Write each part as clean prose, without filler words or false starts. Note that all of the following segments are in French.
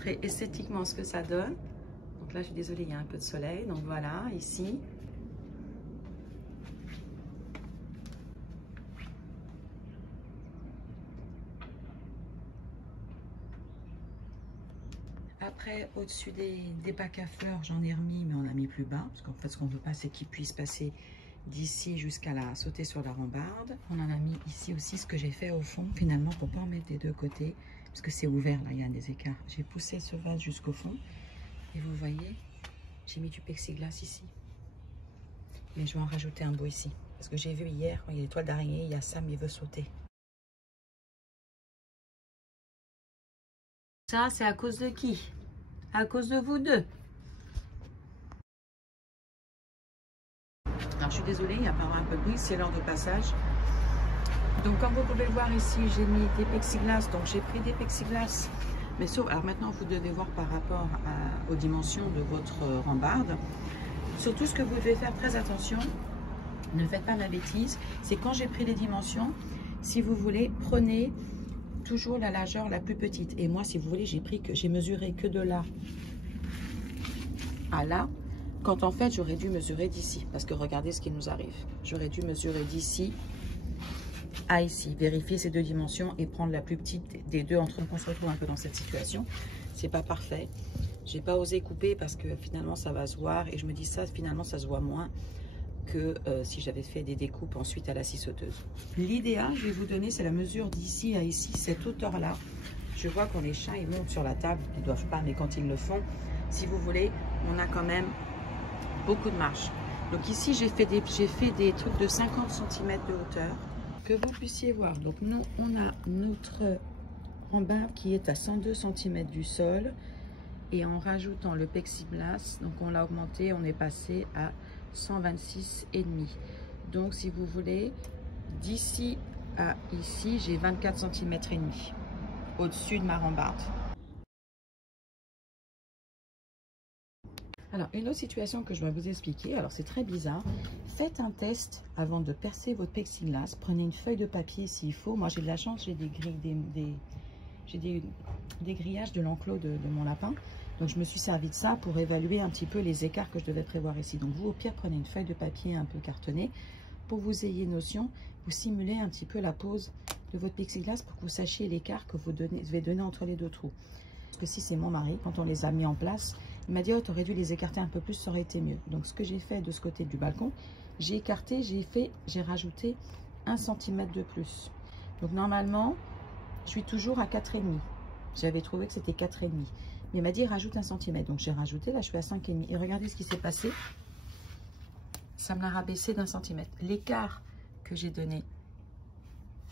montrer esthétiquement ce que ça donne. Donc là, je suis désolée, il y a un peu de soleil. Donc voilà, ici. Après, au-dessus des bacs à fleurs, j'en ai remis, mais on a mis plus bas. Parce qu'en fait, ce qu'on ne veut pas, c'est qu'ils puissent passer d'ici jusqu'à là, sauter sur la rambarde. On en a mis ici aussi ce que j'ai fait au fond, finalement, pour ne pas en mettre des deux côtés. Parce que c'est ouvert, là, il y a des écarts. J'ai poussé ce vase jusqu'au fond. Et vous voyez, j'ai mis du plexiglas ici. Mais je vais en rajouter un beau ici. Parce que j'ai vu hier, il y a des toiles d'araignée, il y a Sam, il veut sauter. Ça, c'est à cause de qui? À cause de vous deux. Alors, je suis désolée, il y a pas un peu de bruit, c'est l'heure de passage. Donc, comme vous pouvez le voir ici, j'ai mis des plexiglas. Donc, j'ai pris des plexiglas. Mais sauf, alors maintenant, vous devez voir par rapport aux dimensions de votre rambarde. Surtout, ce que vous devez faire très attention, ne faites pas la bêtise, c'est quand j'ai pris les dimensions, si vous voulez, prenez toujours la largeur la plus petite. Et moi, si vous voulez, j'ai mesuré que de là à là, quand en fait, j'aurais dû mesurer d'ici. Parce que regardez ce qui nous arrive. J'aurais dû mesurer d'ici à ici. Vérifier ces deux dimensions et prendre la plus petite des deux entre nous. On se retrouve un peu dans cette situation. C'est pas parfait. J'ai pas osé couper parce que finalement, ça va se voir. Et je me dis ça, finalement, ça se voit moins que si j'avais fait des découpes ensuite à la scie sauteuse. L'idéal, je vais vous donner, c'est la mesure d'ici à ici, cette hauteur-là. Je vois quand les chats, ils montent sur la table, ils ne doivent pas, mais quand ils le font, si vous voulez, on a quand même beaucoup de marge. Donc ici, j'ai fait des trucs de 50 cm de hauteur, que vous puissiez voir. Donc nous, on a notre rambarde qui est à 102 cm du sol, et en rajoutant le plexiglas, donc on l'a augmenté, on est passé à 126,5. Donc si vous voulez, d'ici à ici, j'ai 24 cm et demi au-dessus de ma rambarde. Alors, une autre situation que je vais vous expliquer, alors c'est très bizarre. Faites un test avant de percer votre plexiglas. Prenez une feuille de papier s'il faut. Moi, j'ai de la chance, j'ai des grillages de l'enclos de mon lapin. Donc, je me suis servi de ça pour évaluer un petit peu les écarts que je devais prévoir ici. Donc, vous, au pire, prenez une feuille de papier un peu cartonnée pour que vous ayez notion. Vous simulez un petit peu la pose de votre plexiglas pour que vous sachiez l'écart que vous devez donner entre les deux trous. Parce que si c'est mon mari, quand on les a mis en place, il m'a dit, oh, tu aurais dû les écarter un peu plus, ça aurait été mieux. Donc, ce que j'ai fait de ce côté du balcon, j'ai écarté, j'ai rajouté 1 cm de plus. Donc, normalement, je suis toujours à 4,5. J'avais trouvé que c'était 4,5. Mais il m'a dit, rajoute 1 cm. Donc, j'ai rajouté, là, je suis à 5,5. Et regardez ce qui s'est passé. Ça me l'a rabaissé d'1 cm. L'écart que j'ai donné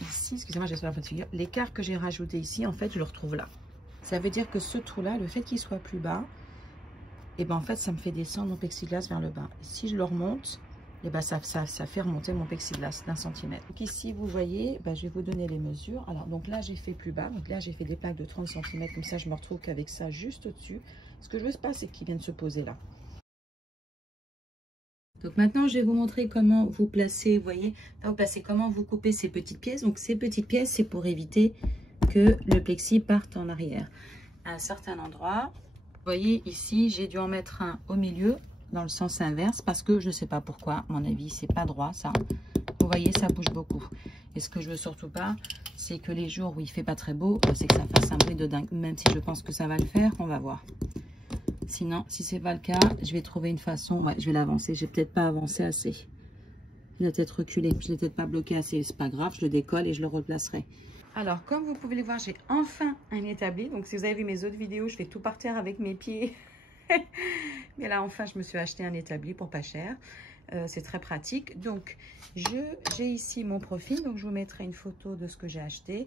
ici, excusez-moi, j'ai sur la petite figure, l'écart que j'ai rajouté ici, en fait, je le retrouve là. Ça veut dire que ce trou-là, le fait qu'il soit plus bas, et ben en fait, ça me fait descendre mon plexiglas vers le bas. Si je le remonte, et ben ça fait remonter mon plexiglas d'1 cm. Donc ici, vous voyez, ben, je vais vous donner les mesures. Alors, donc là, j'ai fait plus bas. Donc là, j'ai fait des plaques de 30 cm. Comme ça, je me retrouve qu'avec ça juste au-dessus. Ce que je veux pas, c'est qu'il vienne se poser là. Donc maintenant, je vais vous montrer comment vous placez, vous voyez, là, vous placez comment vous coupez ces petites pièces. Donc ces petites pièces, c'est pour éviter que le plexi parte en arrière. À un certain endroit, vous voyez ici, j'ai dû en mettre un au milieu, dans le sens inverse, parce que je ne sais pas pourquoi, à mon avis, c'est pas droit ça. Vous voyez, ça bouge beaucoup. Et ce que je veux surtout pas, c'est que les jours où il fait pas très beau, c'est que ça fasse un bruit de dingue. Même si je pense que ça va le faire, on va voir. Sinon, si c'est pas le cas, je vais trouver une façon. Ouais, je vais l'avancer. J'ai peut-être pas avancé assez. Je l'ai peut-être reculé. Je l'ai peut-être pas bloqué assez. C'est pas grave, je le décolle et je le replacerai. Alors, comme vous pouvez le voir, j'ai enfin un établi. Donc, si vous avez vu mes autres vidéos, je fais tout par terre avec mes pieds. Mais là, enfin, je me suis acheté un établi pour pas cher. C'est très pratique. Donc, j'ai ici mon profil. Donc, je vous mettrai une photo de ce que j'ai acheté.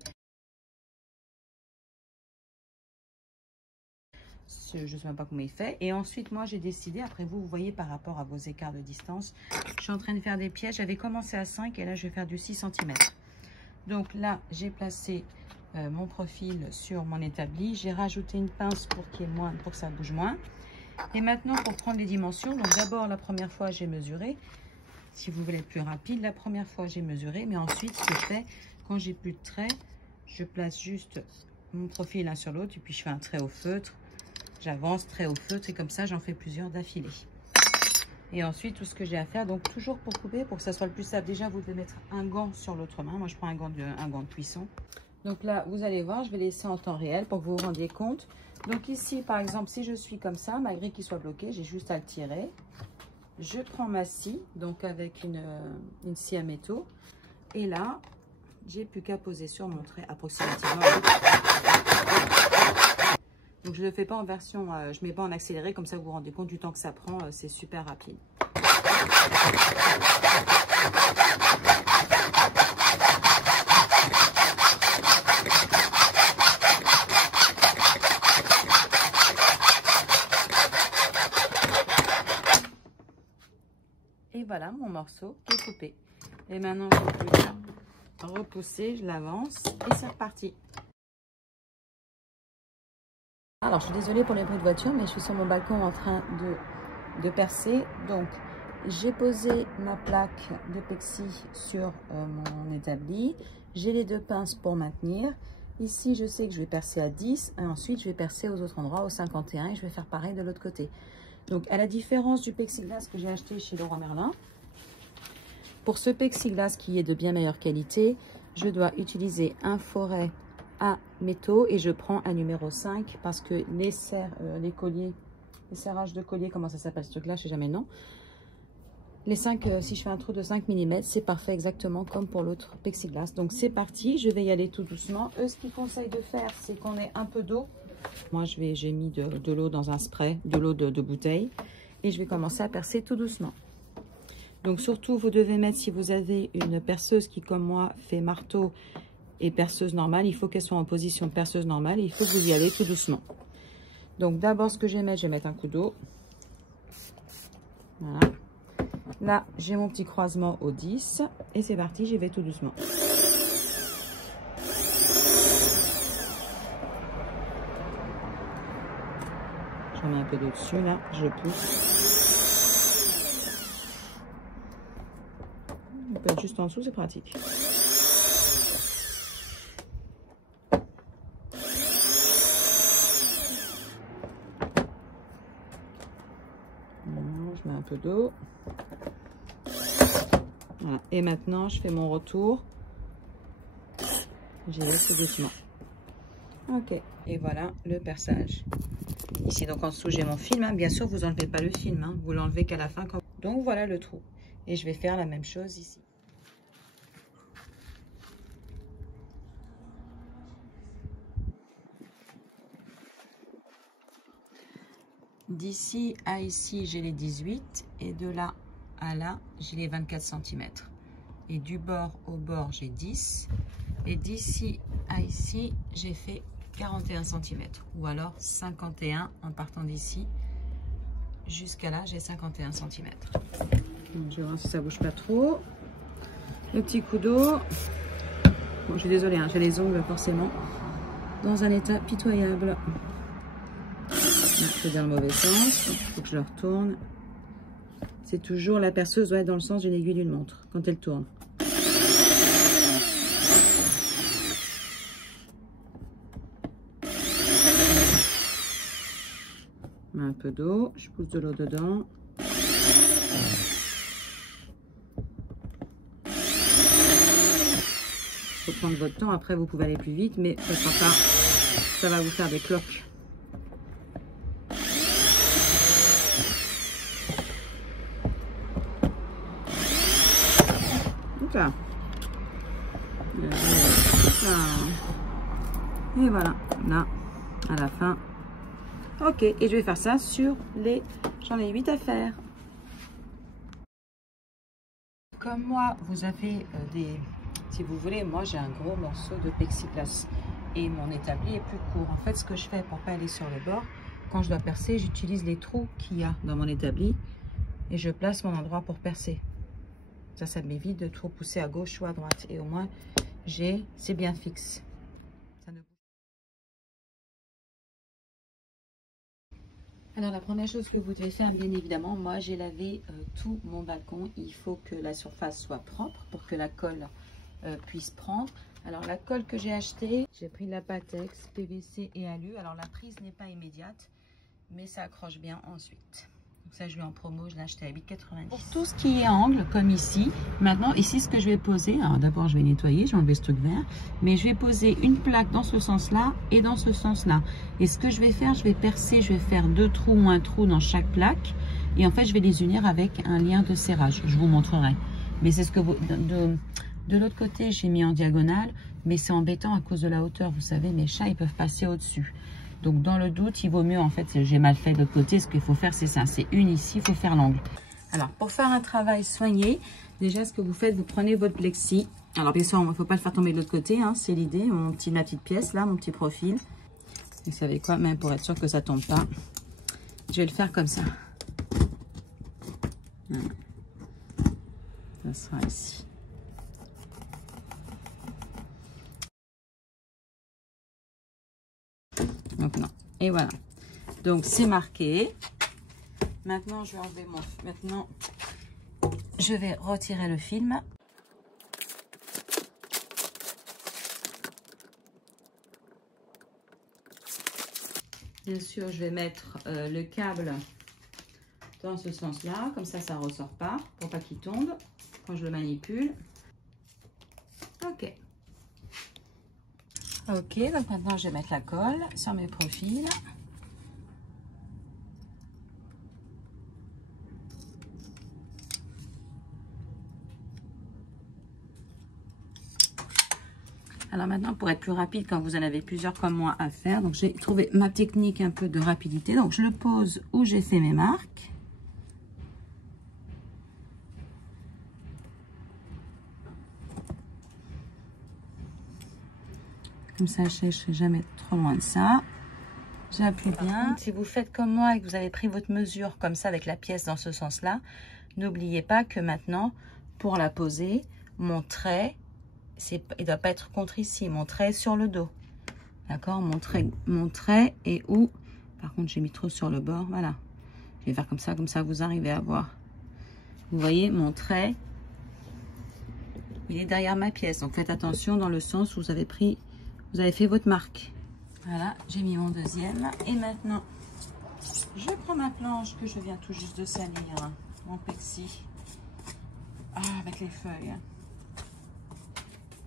Je ne sais même pas comment il fait. Et ensuite, moi, j'ai décidé, après vous voyez par rapport à vos écarts de distance, je suis en train de faire des pièges. J'avais commencé à 5 et là, je vais faire du 6 cm. Donc là, j'ai placé mon profil sur mon établi. J'ai rajouté une pince pour qu'il y ait moins, pour que ça bouge moins. Et maintenant, pour prendre les dimensions, donc d'abord, la première fois, j'ai mesuré. Si vous voulez être plus rapide, la première fois, j'ai mesuré. Mais ensuite, ce que je fais, quand j'ai plus de traits, je place juste mon profil l'un sur l'autre et puis je fais un trait au feutre J'avance très au feutre et comme ça, j'en fais plusieurs d'affilée. Et ensuite, tout ce que j'ai à faire, donc toujours pour couper, pour que ça soit le plus stable. Déjà, vous devez mettre un gant sur l'autre main. Moi, je prends un gant de cuisson. Donc là, vous allez voir, je vais laisser en temps réel pour que vous vous rendiez compte. Donc ici, par exemple, si je suis comme ça, malgré qu'il soit bloqué, j'ai juste à le tirer. Je prends ma scie, donc avec une scie à métaux. Et là, j'ai plus qu'à poser sur mon trait approximativement. Donc je ne le fais pas en version, je ne mets pas en accéléré, comme ça vous vous rendez compte du temps que ça prend, c'est super rapide. Et voilà mon morceau qui est coupé. Et maintenant je vais plus qu'à repousser, je l'avance et c'est reparti. Alors, je suis désolée pour les bruits de voiture, mais je suis sur mon balcon en train de percer. Donc, j'ai posé ma plaque de pexi sur mon établi. J'ai les 2 pinces pour maintenir. Ici, je sais que je vais percer à 10. Et ensuite, je vais percer aux autres endroits, au 51. Et je vais faire pareil de l'autre côté. Donc, à la différence du plexiglas que j'ai acheté chez Leroy Merlin, pour ce plexiglas qui est de bien meilleure qualité, je dois utiliser un forêt à métaux et je prends un numéro 5 parce que les colliers, les serrages de collier, comment ça s'appelle ce truc là, je sais jamais le nom. Les 5, si je fais un trou de 5 mm, c'est parfait exactement comme pour l'autre plexiglas. Donc c'est parti, je vais y aller tout doucement. Eux, ce qu'ils conseillent de faire, c'est qu'on ait un peu d'eau. Moi, j'ai mis de l'eau dans un spray, de l'eau de bouteille et je vais commencer à percer tout doucement. Donc surtout, vous devez mettre, si vous avez une perceuse qui, comme moi, fait marteau et perceuse normale, il faut qu'elle soit en position perceuse normale et il faut que vous y allez tout doucement. Donc d'abord, ce que je vais mettre un coup d'eau. Voilà. Là, j'ai mon petit croisement au 10 et c'est parti, j'y vais tout doucement. Je mets un peu d'eau dessus, là, je le pousse. On peut être juste en dessous, c'est pratique. Je mets un peu d'eau. Voilà. Et maintenant, je fais mon retour. J'y vais tout doucement. Ok. Et voilà le perçage. Ici, donc en dessous, j'ai mon film. Hein. Bien sûr, vous n'enlevez pas le film. Hein. Vous l'enlevez qu'à la fin. Donc voilà le trou. Et je vais faire la même chose ici. D'ici à ici, j'ai les 18 et de là à là, j'ai les 24 cm. Et du bord au bord, j'ai 10. Et d'ici à ici, j'ai fait 41 cm ou alors 51 en partant d'ici. Jusqu'à là, j'ai 51 cm. Donc, je vais voir si ça bouge pas trop. Le petit coup d'eau. Bon, je suis désolée, hein, j'ai les ongles forcément dans un état pitoyable. Je vais dans le mauvais sens, il faut que je le retourne. C'est toujours la perceuse doit être dans le sens d'une aiguille d'une montre quand elle tourne. Un peu d'eau, je pousse de l'eau dedans. Il faut prendre votre temps, après vous pouvez aller plus vite, mais ça sera pas, ça va vous faire des cloques. Là. Et voilà, là, à la fin. Ok, et je vais faire ça sur les... J'en ai 8 à faire. Comme moi, vous avez des... Si vous voulez, moi j'ai un gros morceau de plexiglas. Et mon établi est plus court. En fait, ce que je fais pour pas aller sur le bord, quand je dois percer, j'utilise les trous qu'il y a dans mon établi. Et je place mon endroit pour percer. Ça m'évite de trop pousser à gauche ou à droite. Et au moins, c'est bien fixe. Ça ne... Alors, la première chose que vous devez faire, bien évidemment, moi, j'ai lavé tout mon balcon. Il faut que la surface soit propre pour que la colle puisse prendre. Alors, la colle que j'ai achetée, j'ai pris la Patex, PVC et alu. Alors, la prise n'est pas immédiate. mais ça accroche bien ensuite. Donc ça, je l'ai en promo, je l'ai acheté à 8,90. Pour tout ce qui est angle, comme ici, maintenant, ici, ce que je vais poser, alors d'abord, je vais nettoyer, je vais enlever ce truc vert, mais je vais poser une plaque dans ce sens-là et dans ce sens-là. Et ce que je vais faire, je vais percer, je vais faire 2 trous ou un trou dans chaque plaque. Et en fait, je vais les unir avec un lien de serrage. Je vous montrerai. Mais c'est ce que vous... De l'autre côté, j'ai mis en diagonale, mais c'est embêtant à cause de la hauteur. Vous savez, mes chats, ils peuvent passer au-dessus. Donc, dans le doute, il vaut mieux, en fait, j'ai mal fait de l'autre côté. Ce qu'il faut faire, c'est ça. C'est une ici, il faut faire l'angle. Alors, pour faire un travail soigné, déjà, ce que vous faites, vous prenez votre plexi. Alors, bien sûr, il ne faut pas le faire tomber de l'autre côté. Hein, c'est l'idée. Ma petite pièce, là, mon petit profil. Vous savez quoi, même pour être sûr que ça ne tombe pas, je vais le faire comme ça. Voilà. Ça sera ici. Donc non. Et voilà. Donc c'est marqué. Maintenant je vais enlever mon... Maintenant je vais retirer le film. Bien sûr, je vais mettre le câble dans ce sens-là. Comme ça, ça ne ressort pas pour pas qu'il tombe quand je le manipule. Ok. Ok, donc maintenant je vais mettre la colle sur mes profils. Alors maintenant, pour être plus rapide, quand vous en avez plusieurs comme moi à faire, donc j'ai trouvé ma technique un peu de rapidité. Donc je le pose où j'ai fait mes marques. Comme ça, je ne serai jamais trop loin de ça. J'appuie bien. Si vous faites comme moi et que vous avez pris votre mesure comme ça avec la pièce dans ce sens-là, n'oubliez pas que maintenant, pour la poser, mon trait, il ne doit pas être contre ici. Mon trait est sur le dos. D'accord, mon trait est où? Par contre, j'ai mis trop sur le bord. Voilà. Je vais faire comme ça vous arrivez à voir. Vous voyez, mon trait, il est derrière ma pièce. Donc faites attention dans le sens où vous avez fait votre marque. Voilà, j'ai mis mon deuxième. Et maintenant, je prends ma planche que je viens tout juste de salir. Mon plexi. Avec les feuilles.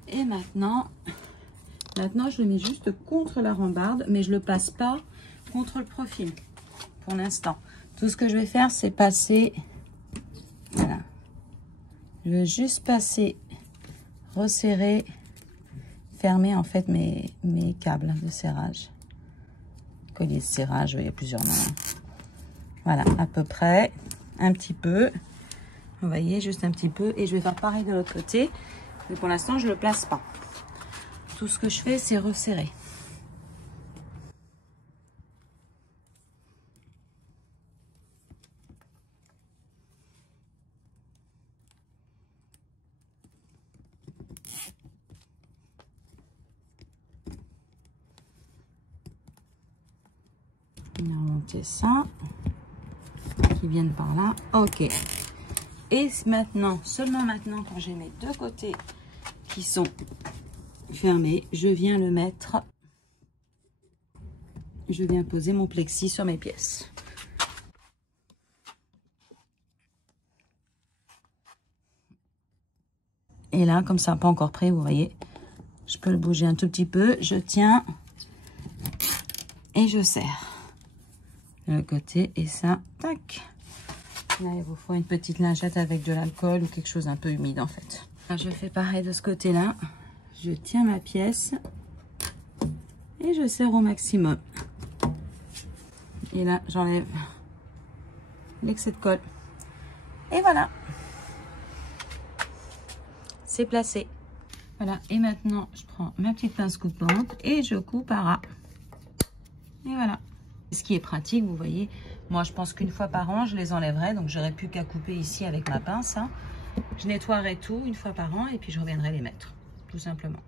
Et maintenant, je le mets juste contre la rambarde, mais je ne le passe pas contre le profil pour l'instant. Tout ce que je vais faire, c'est passer, voilà. Je vais juste passer, resserrer, fermer en fait mes câbles de serrage. Collier de serrage, il y a plusieurs noms. Voilà, à peu près, un petit peu. Vous voyez, juste un petit peu. Et je vais faire pareil de l'autre côté. Mais pour l'instant, je ne le place pas. Tout ce que je fais, c'est resserrer. On va monter ça. Qui viennent par là. Ok. Et maintenant, seulement maintenant, quand j'ai mes deux côtés qui sont fermés, je viens le mettre. Je viens poser mon plexi sur mes pièces. Et là, comme ça, pas encore prêt, vous voyez, je peux le bouger un tout petit peu. Je tiens et je serre. De l'autre côté, et ça, tac. Là, il vous faut une petite lingette avec de l'alcool ou quelque chose un peu humide en fait. Là, je fais pareil de ce côté-là. Je tiens ma pièce et je serre au maximum. Et là, j'enlève l'excès de colle. Et voilà. C'est placé. Voilà. Et maintenant, je prends ma petite pince coupante et je coupe à ras. Et voilà. Ce qui est pratique, vous voyez. Moi, je pense qu'une fois par an, je les enlèverai. Donc, j'aurai plus qu'à couper ici avec ma pince. Hein. Je nettoierai tout une fois par an et puis je reviendrai les mettre. Tout simplement.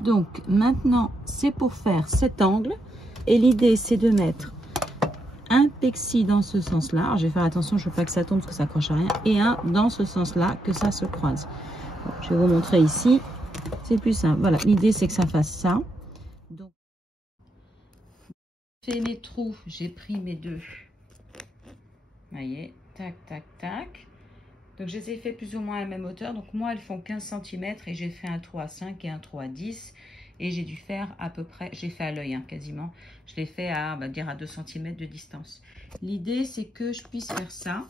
Donc, maintenant, c'est pour faire cet angle. Et l'idée, c'est de mettre un plexi dans ce sens-là. Alors, je vais faire attention, je ne veux pas que ça tombe parce que ça accroche à rien. Et un dans ce sens-là, que ça se croise. Bon, je vais vous montrer ici. C'est plus simple. Voilà, l'idée, c'est que ça fasse ça. Donc, J'ai fait mes trous, j'ai pris mes deux. Vous voyez, tac, tac, tac. Donc je les ai fait plus ou moins à la même hauteur. Donc moi, elles font 15 cm et j'ai fait un trou à 5 et un trou à 10. Et j'ai dû faire à peu près, j'ai fait à l'œil hein, quasiment. Je l'ai fait à, on va dire, à 2 cm de distance. L'idée, c'est que je puisse faire ça.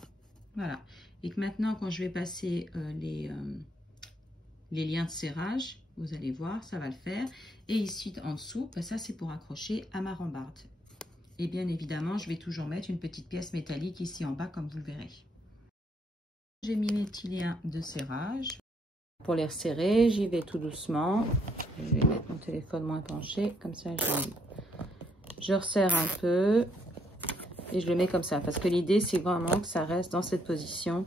Voilà. Et que maintenant, quand je vais passer les liens de serrage, vous allez voir, ça va le faire. Et ici, en dessous, ben ça, c'est pour accrocher à ma rambarde. Et bien évidemment, je vais toujours mettre une petite pièce métallique ici en bas, comme vous le verrez. J'ai mis mes petits liens de serrage. Pour les resserrer, j'y vais tout doucement. Je vais mettre mon téléphone moins penché, comme ça je resserre un peu et je le mets comme ça. Parce que l'idée, c'est vraiment que ça reste dans cette position.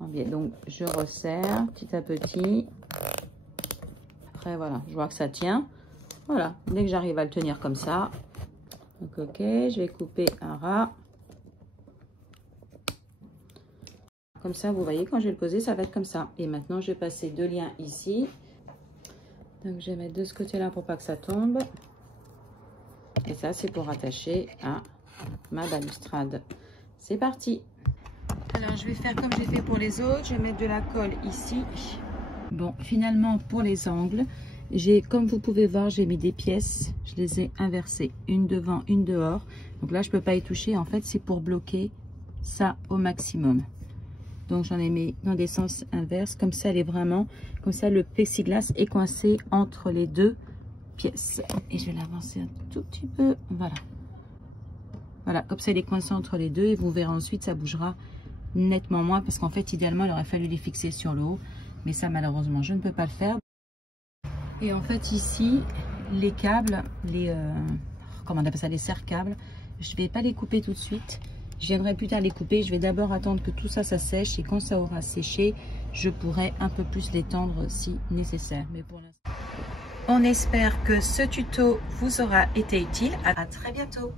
Donc, je resserre petit à petit. Après, voilà, je vois que ça tient. Voilà, dès que j'arrive à le tenir comme ça. Donc, ok, je vais couper un ras. Comme ça, vous voyez, quand je vais le poser, ça va être comme ça. Et maintenant, je vais passer deux liens ici. Donc, je vais mettre de ce côté-là pour pas que ça tombe. Et ça, c'est pour attacher à ma balustrade. C'est parti. Alors, je vais faire comme j'ai fait pour les autres. Je vais mettre de la colle ici. Bon, finalement, pour les angles, comme vous pouvez voir, j'ai mis des pièces. Je les ai inversées. Une devant, une dehors. Donc là, je peux pas y toucher. En fait, c'est pour bloquer ça au maximum. Donc j'en ai mis dans des sens inverses, comme ça elle est vraiment, comme ça le plexiglas est coincé entre les deux pièces. Et je vais l'avancer un tout petit peu, voilà. Voilà, comme ça il est coincé entre les deux et vous verrez ensuite ça bougera nettement moins parce qu'en fait idéalement il aurait fallu les fixer sur le haut. Mais ça malheureusement je ne peux pas le faire. Et en fait ici, les câbles, comment on appelle ça, les serre-câbles, je ne vais pas les couper tout de suite. Je viendrai plus tard les couper. Je vais d'abord attendre que tout ça, ça sèche. Et quand ça aura séché, je pourrai un peu plus les tendre si nécessaire. Mais pour l'instant, on espère que ce tuto vous aura été utile. À très bientôt.